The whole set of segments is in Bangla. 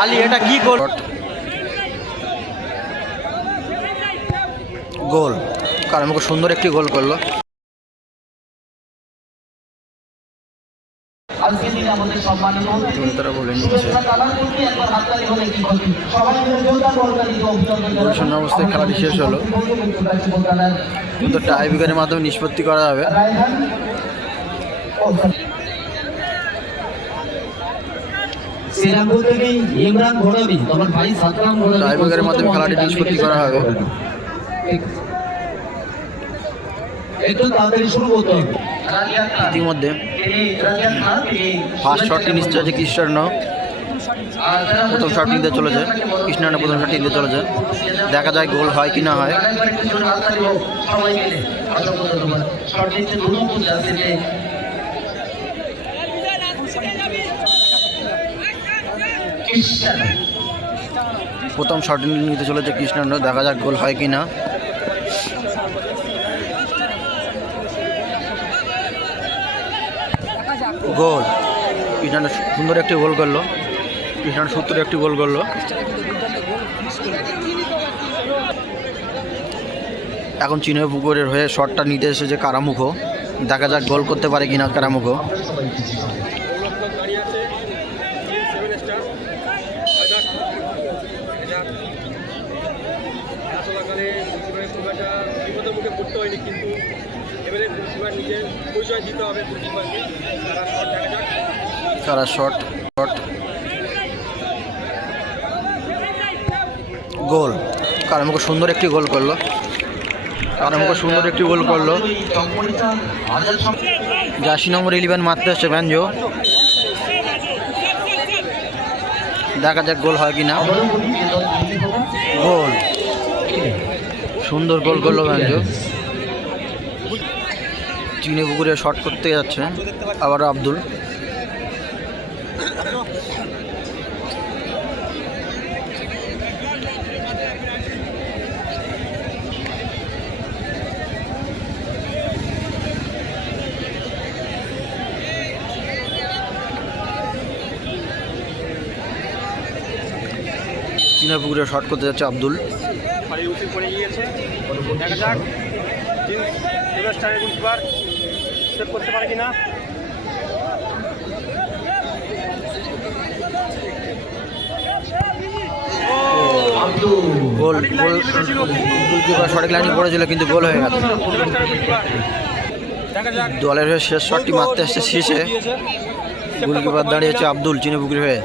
আলী এটা কি গোল? গোল কারণ আমাকে সুন্দর একটি গোল করলো। তারা বলে নিচ্ছে শূন্য অবস্থায় খেলাটি শেষ হলো, কিন্তু টাই ব্রেকারের মাধ্যমে নিষ্পত্তি করা হবে। টাই ব্রেকারের মাধ্যমে খেলাটি নিষ্পত্তি করা হবে। ইতিমধ্যে ফার্স্ট শটটি নিশ্চয় আছে কৃষ্ণ, প্রথম শট নিতে চলেছে কৃষ্ণ, প্রথম শট নিতে চলেছে। দেখা যায় গোল হয় কি না হয়। প্রথম শট নিতে চলেছে কৃষ্ণ, দেখা যাক গোল হয় কি না। গোল, কৃষ্ণ সুন্দর একটি গোল করলো, কৃষ্ণ 70 একটি গোল করলো। এখন চিনপুকুরের হয়ে শটটা নিতে এসেছে কারামুখো, দেখা যাক গোল করতে পারে কিনা কারামুখো। তারা শট গোল, কারামুখো সুন্দর একটি গোল করলো, কারামুখো সুন্দর একটি গোল করলো। 80 নম্বর 11 মারতে আসছে ভ্যানজো, দেখা যাক গোল হয় কিনা। গোল, সুন্দর গোল করলো ভ্যানজো। চিনেপুকুরে শট করতে যাচ্ছে আবার আব্দুল। চিনেপুকুরে শট করতে যাচ্ছে আব্দুল। করতে পারে কিনা। গোল, গোলকিপার সঠিক লাইনে পড়েছিল কিন্তু গোল হয়ে গেছে। দলের হয়ে শেষ শটটি মারতে আসছে শেষে, গোলকিপার দাঁড়িয়েছে আব্দুল চিনেপুকুরের হয়ে।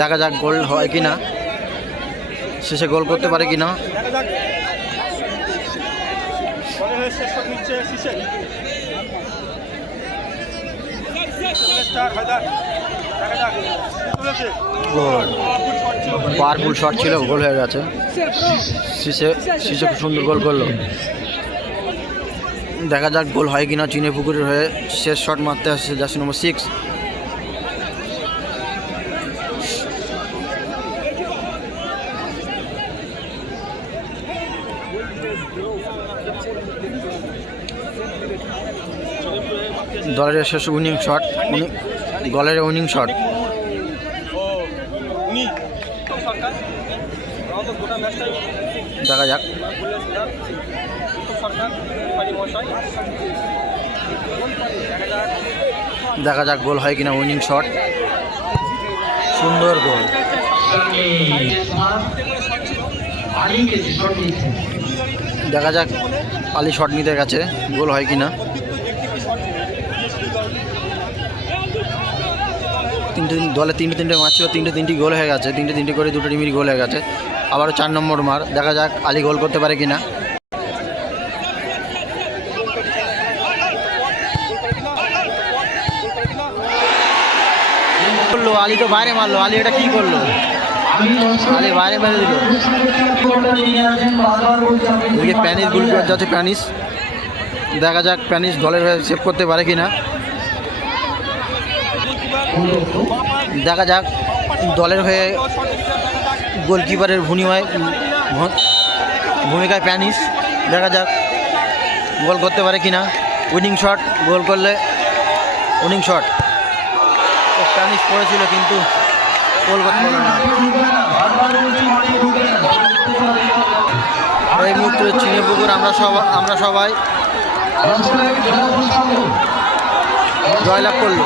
দেখা যাক গোল হয় কিনা, শেষে গোল করতে পারে কিনা। গোল, পাওয়ারফুল শট ছিল, গোল হয়ে গেছে। শেষে খুব সুন্দর গোল করলো। দেখা যাক গোল হয় কিনা। চিনেপুকুরের হয়ে শেষ শট মারতে আসছে জার্সি নম্বর 6। দলের শেষ উইনিং শট, গোলের উইনিং শট। দেখা যাক, দেখা যাক গোল হয় কিনা। উইনিং শট, সুন্দর গোল। দেখা যাক আলী শট নিতে গেছে, গোল হয় কিনা। দলে তিনটে ম্যাচ ছিল, তিনটি গোল হয়ে গেছে। তিনটে করে দুটো টিমেরই গোল হয়ে গেছে। আবারও 4 নম্বর মার, দেখা যাক আলী গোল করতে পারে কিনা। করলো আলী, তো বাইরে মারলো। আলী এটা কি করলো? আলী বাইরে মেরে দিল। এদিকে প্যানিস গোলকিপার যাচ্ছে, প্যানিস। দেখা যাক প্যানিস দলের হয়ে সেভ করতে পারে কিনা। দেখা যাক দলের হয়ে গোলকিপারের ভূমিকায় প্যানিস, দেখা যাক গোল করতে পারে কিনা। উইনিং শট, গোল করলে উইনিং শট। প্যানিস পড়েছিল কিন্তু গোল করতে পারল না। এই মুহূর্তে চিনিপুকুর আমরা সবাই জয়লাভ করলো।